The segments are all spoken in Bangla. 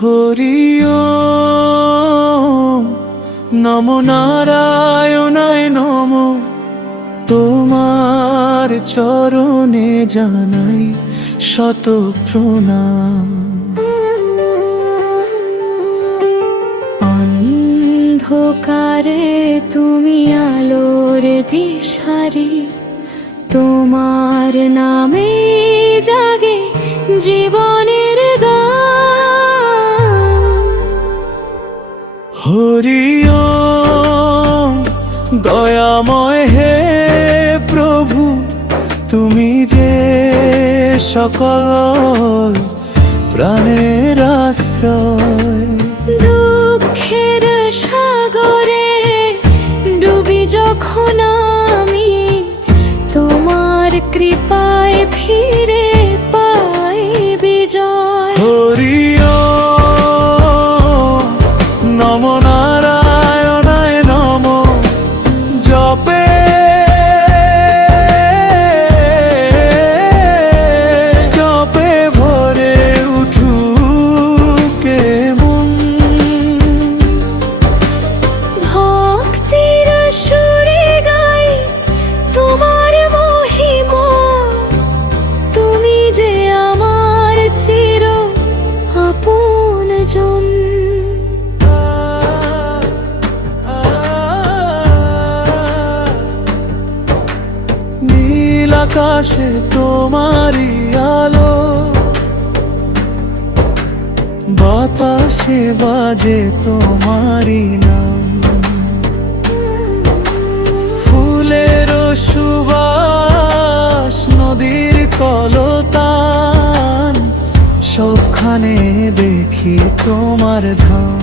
হরি ওম নমো নারায়ণায় নমো। তোমার চরণে জানাই শত প্রণাম। অন্ধকারে তুমি আলোর দিশারি, তোমার নামে জাগে জীবনের গান। হরি ওম দয়াময় হে প্রভু, তুমি যে সকল প্রাণের আশ্রয়। দুঃখের সাগরে ডুবি যখন আমি, তোমার কৃপায় ফিরে পাই বিজয়। হরি ওম নমো নারায়ণায় নমো। জপে জপে ভরে উঠুকে মন। ভক্তির সুরে গাই তোমার মহিমা, তুমি যে আমার চির আপনজন। নীল আকাশে তোমারই আলো, বাতাসে বাজে তোমারই নাম। ফুলের সুবাস নদীর কলতান, সবখানে দেখি তোমার ধাম।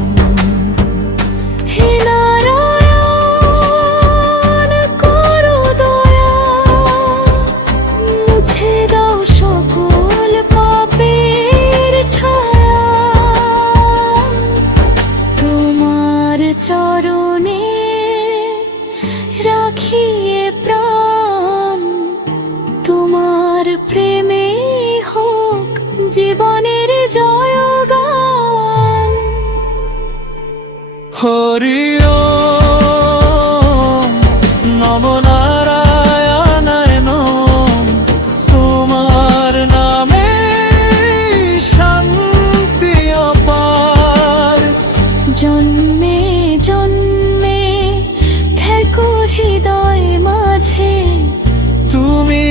হে নারায়ণ করো দয়া, মুছে দাও সকল পাপের ছায়া। তোমার চরণে রাখিয়ে প্রাণ, তোমার প্রেমে হোক জীবনের জয়গান। হরি ওম নমো নারায়ণায় নমো। তোমার নামে শান্তি অপার। জন্মে জন্মে থেকো হৃদয় মাঝে, তুমি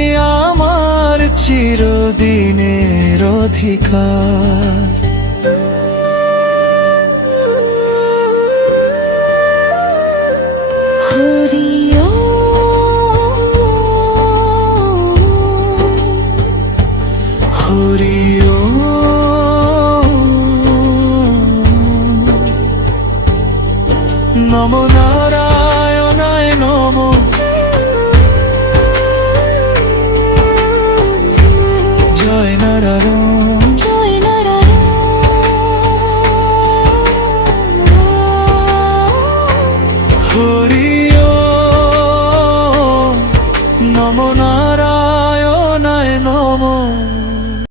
আমার চিরদিনের অধিকার।